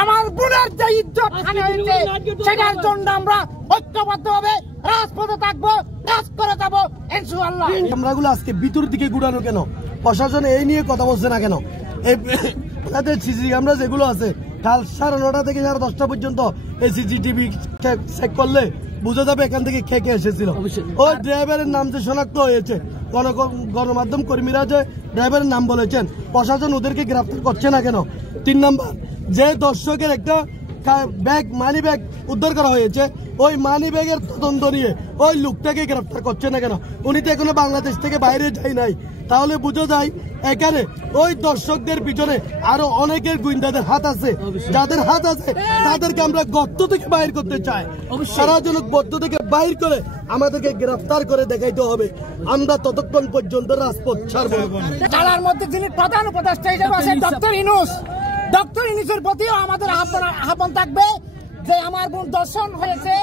আমার বোনের যে ইজ্জত হানি হয়েছে সেটার জন্য আমরা ঐক্যবদ্ধভাবে রাজপথে থাকবো, কাজ করে যাবো ইনশাআল্লাহ। ক্যামেরাগুলো আজকে ভিতর দিকে গুড়ানো কেন? প্রশাসন এই নিয়ে কথা বলছে না কেন? সিসি ক্যামেরা যেগুলো আছে কাল 9:30 থেকে 10:30 পর্যন্ত এই সিসিটিভি চেক করলে বুঝা যাবে এখান থেকে কে কে এসেছিল। ওই ড্রাইভারের নাম যে শনাক্ত হয়েছে, গণমাধ্যম কর্মীরা যে ড্রাইভারের নাম বলেছেন, প্রশাসন ওদেরকে গ্রেফতার করছে না কেন? 3 নম্বর, যে দর্শকের একটা ব্যাগ মানি ব্যাগ উদ্ধার করা হয়েছে, ওই মানি ব্যাগের তদন্ত নিয়ে ওই লোকটাকে গ্রেফতার করছে না কেন? উনি তো এখনো বাংলাদেশ থেকে বাইরে যায় নাই। তাহলে বুঝা যায় এখানে ওই দর্শকদের পিছনে আরো অনেকের গুইন্দাদের হাত আছে। যাদের হাত আছে তাদেরকে আমরা গর্ত থেকে বাইর করতে চাই। সারা জন গর্ত থেকে বাইর করে আমাদেরকে গ্রেফতার করে দেখাইতে হবে। আমরা ততক্ষণ পর্যন্ত রাজপথ ছাড়বো। তার মধ্যে যিনি প্রধান উপদেষ্টা হিসেবে আছেন ডক্টর ইউনূসের প্রতিও আমাদের আহ্বান থাকবে যে আমার বোন দর্শন হয়েছে,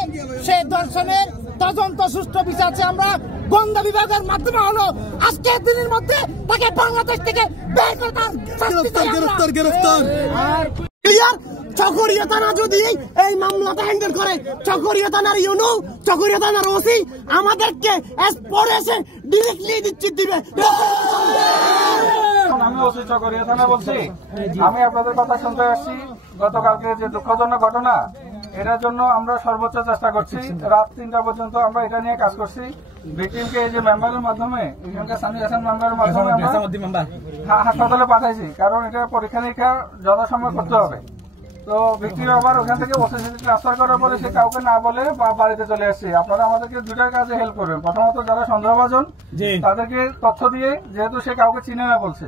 সেই দর্শনের তদন্ত সুষ্ঠু বিচার আমরা গোয়েন্দা বিভাগের মাধ্যমে হলো আজকের দিনের মধ্যে তাকে বাংলাদেশ থেকে বের করতাম। গ্রেফতার চকরিয়া থানা যদি এই মামলাটা হ্যান্ডেল করে, চকরিয়া থানার ইউনু, চকরিয়া থানার ওসি আমাদেরকে ডিরেক্টলি দিবে। আমি ওসি চকরিয়া থানা বলছি। আমি আপনাদের কথা শুনতে আসছি। গতকালকে যে দুঃখজনক ঘটনা, এটার জন্য আমরা সর্বোচ্চ চেষ্টা করছি। রাত 3টা পর্যন্ত আমরা এটা নিয়ে কাজ করছি। ভিকটিমকে এই যে মেম্বারের মাধ্যমে, এখানকার সানি হাসান মেম্বারের মাধ্যমে আমরা হাসপাতালে পাঠাইছি, কারণ এটা পরীক্ষা নিরীক্ষা যথাসময় করতে হবে। তো ভিকটিম আবার ওখান থেকে ওসিসিতে ট্রান্সফার করার পরে সে কাউকে না বলে বাড়িতে চলে আসছে। আপনারা আমাদেরকে দুটার কাজে হেল্প করবেন। প্রথমত যারা সন্দেহভাজন তাদেরকে তথ্য দিয়ে, যেহেতু সে কাউকে চিনে না বলছে,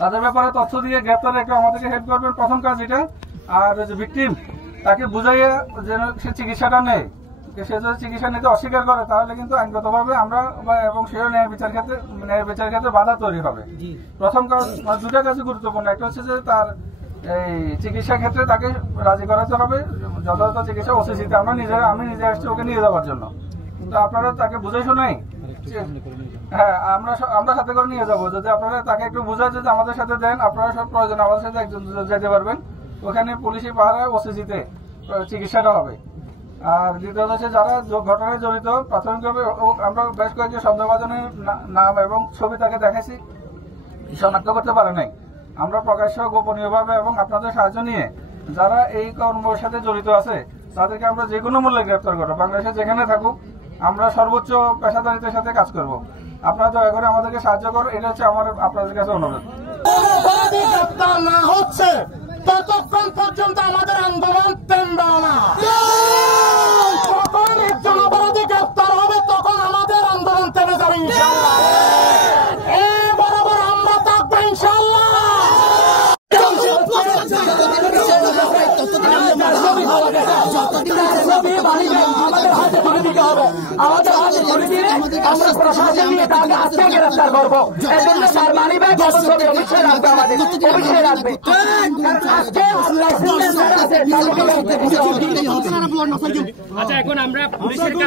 তাদের ব্যাপারে তথ্য দিয়ে গ্রেপ্তারে একটু আমাদেরকে হেল্প করবেন। প্রথম কাজ এটা। আর যে ভিকটিম, তাকে বুঝাইয়া যেন সে চিকিৎসাটা নেয়। সে যদি চিকিৎসা নিতে অস্বীকার করে তাহলে কিন্তু আইনগতভাবে আমরা এবং সেও ন্যায় বিচার ক্ষেত্রে বাধা তৈরি হবে। প্রথম কাজ, দুটা কাজই গুরুত্বপূর্ণ। একটা হচ্ছে যে তার এই চিকিৎসা ক্ষেত্রে তাকে রাজি করাতে হবে, যথাযথ চিকিৎসা ওসিসিতে। আমি নিজে আসছি ওকে নিয়ে যাওয়ার জন্য, কিন্তু আপনারা তাকে বুঝাই শোনাই। হ্যাঁ, আমরা সাথে করে নিয়ে যাবো। যদি আপনারা তাকে একটু বুঝায় যদি আমাদের সাথে দেন, আপনারা সব প্রয়োজন আমাদের সাথে একজন যেতে পারবেন। ওখানে পুলিশি পাহারায় ওসিসিতে চিকিৎসাটা হবে। আর দ্বিতীয়ত হচ্ছে যারা ঘটনায় জড়িত, প্রাথমিকভাবে আমরা বেশ কয়েকজন সন্দেহভাজনের নাম এবং ছবি তাকে দেখাইছি, শনাক্ত করতে পারে নাই। আমরা প্রকাশ্য গোপনীয়ভাবে এবং আপনাদের সাহায্য নিয়ে যারা এই কর্মের সাথে জড়িত আছে তাদেরকে আমরা যে কোনো মূল্যে গ্রেফতার করবো। বাংলাদেশে যেখানে থাকুক আমরা সর্বোচ্চ পেশাদারিত্বের সাথে কাজ করব। আপনারা দয়া করে আমাদেরকে সাহায্য করো, এটা হচ্ছে আমার আপনাদের কাছে অনুরোধ। গ্রেফতার না হচ্ছে ততক্ষণ পর্যন্ত আমাদের আন্দোলন থামবে না। যখন একজন অপরাধী গ্রেফতার হবে তখন আমাদের আন্দোলন থেমে যাবে ইনশাআল্লাহ। এই বরাবর আমরা থাকবো ইনশাআল্লাহ। আমাদের হাতে ধরে দিলে আমরা প্রশাসন নিয়ে তাকে আজকে গ্রেফতার করবো। এজন্য স্যার মানি ব্যাগ অবশ্যই রাখবে, আমাদের অবশ্যই রাখবে। আচ্ছা, এখন আমরা পুলিশের কাছে